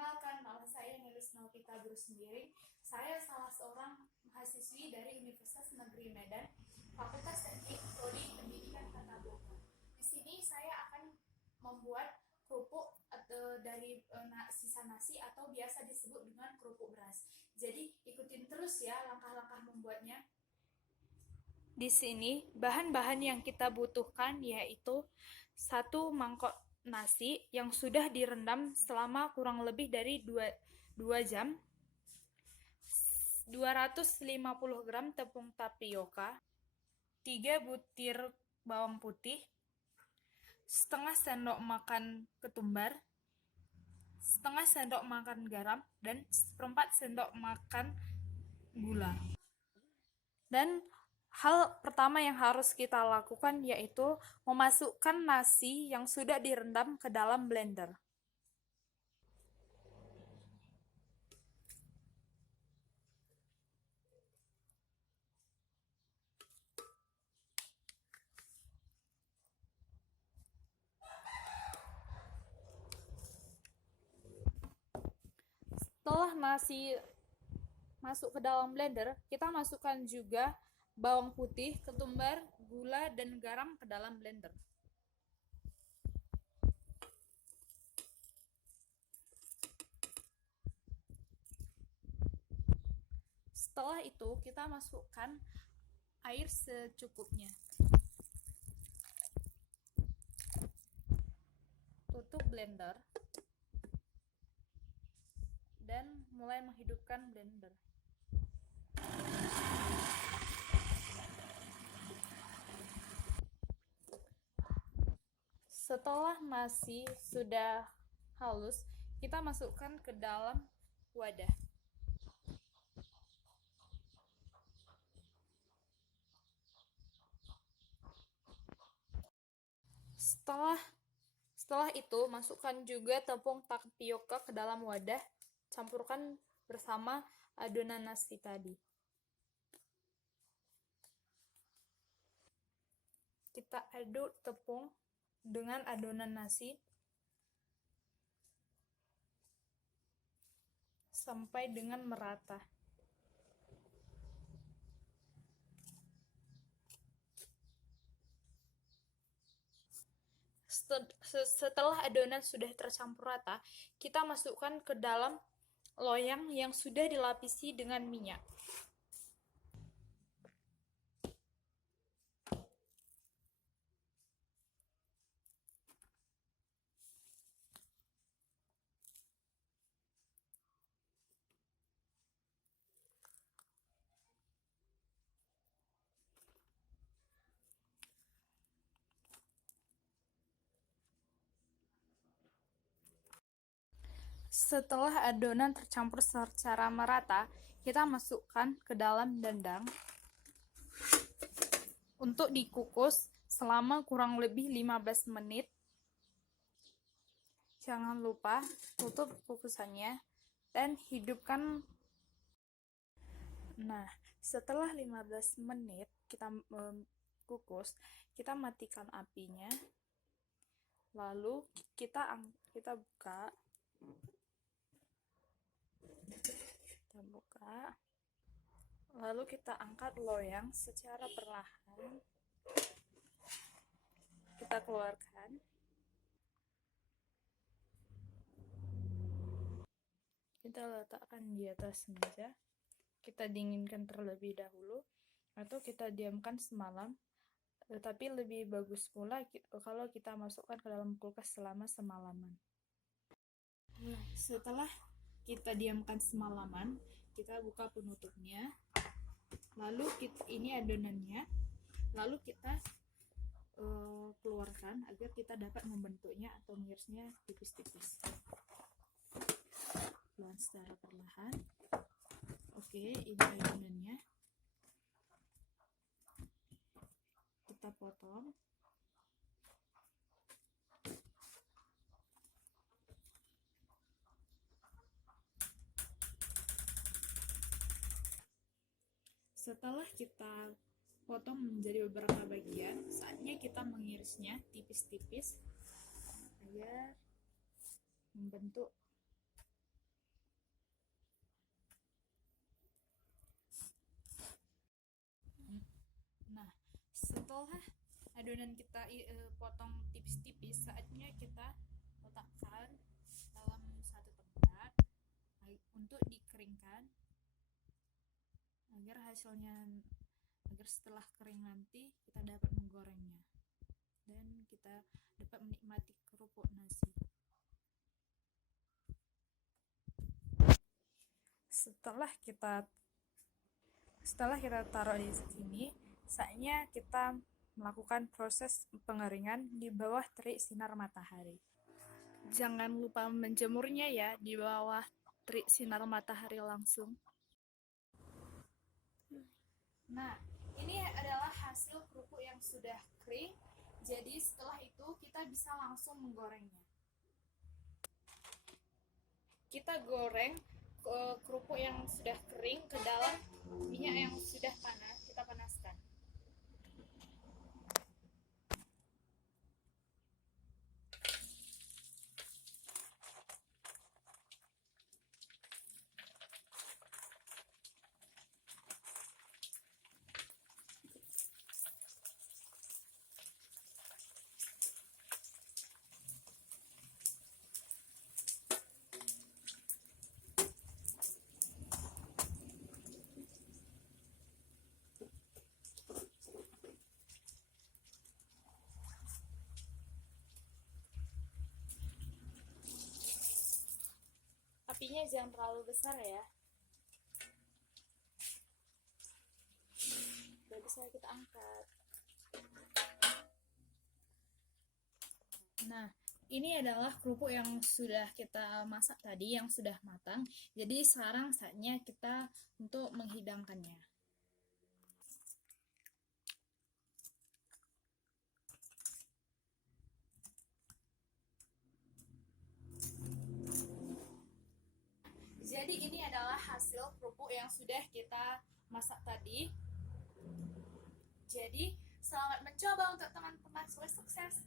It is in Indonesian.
Perkenalkan, nama saya Nelis Novita Brusmiring. Saya salah seorang mahasiswi dari Universitas Negeri Medan, Fakultas Teknik Prodi Pendidikan Tata Boga. Di sini saya akan membuat kerupuk atau dari sisa nasi atau biasa disebut dengan kerupuk beras. Jadi ikutin terus ya langkah-langkah membuatnya. Di sini bahan-bahan yang kita butuhkan yaitu 1 mangkok nasi yang sudah direndam selama kurang lebih dari 2 jam, 250 gram tepung tapioka, 3 butir bawang putih, setengah sendok makan ketumbar, setengah sendok makan garam, dan seperempat sendok makan gula. Dan hal pertama yang harus kita lakukan yaitu memasukkan nasi yang sudah direndam ke dalam blender. Setelah nasi masuk ke dalam blender, kita masukkan juga bawang putih, ketumbar, gula, dan garam ke dalam blender. Setelah itu, kita masukkan air secukupnya. Tutup blender dan mulai menghidupkan blender. Setelah nasi sudah halus, kita masukkan ke dalam wadah. Setelah itu, masukkan juga tepung tapioka ke dalam wadah, campurkan bersama adonan nasi tadi. Kita aduk tepung dengan adonan nasi sampai dengan merata. Setelah adonan sudah tercampur rata, kita masukkan ke dalam loyang yang sudah dilapisi dengan minyak. Setelah adonan tercampur secara merata, kita masukkan ke dalam dandang untuk dikukus selama kurang lebih 15 menit. Jangan lupa tutup kukusannya dan hidupkan. Nah, setelah 15 menit kita kukus, kita matikan apinya. Lalu kita buka. Lalu kita angkat loyang secara perlahan. Kita keluarkan. Kita letakkan di atas meja. Kita dinginkan terlebih dahulu atau kita diamkan semalam. Tetapi lebih bagus pula kalau kita masukkan ke dalam kulkas selama semalaman. Setelah kita diamkan semalaman, kita buka penutupnya. Lalu ini adonannya. Lalu kita keluarkan agar kita dapat membentuknya atau mengirisnya tipis-tipis. Keluar secara perlahan. Oke, ini adonannya. Kita potong. Setelah kita potong menjadi beberapa bagian, saatnya kita mengirisnya tipis-tipis agar membentuk Setelah adonan kita potong tipis-tipis, saatnya kita letakkan dalam satu tempat untuk dikeringkan agar setelah kering nanti kita dapat menggorengnya dan kita dapat menikmati kerupuk nasi. Setelah kita taruh di sini, saatnya kita melakukan proses pengeringan di bawah terik sinar matahari. Jangan lupa menjemurnya ya di bawah terik sinar matahari langsung. Nah, ini adalah hasil kerupuk yang sudah kering. Jadi setelah itu kita bisa langsung menggorengnya. Kita goreng kerupuk yang sudah kering ke dalam minyak yang sudah panas, kita panaskan. Apinya jangan terlalu besar ya. Udah bisa kita angkat. Nah, ini adalah kerupuk yang sudah kita masak tadi, yang sudah matang. Jadi sekarang saatnya kita untuk menghidangkannya. Jadi ini adalah hasil kerupuk yang sudah kita masak tadi. Jadi selamat mencoba untuk teman-teman, sukses!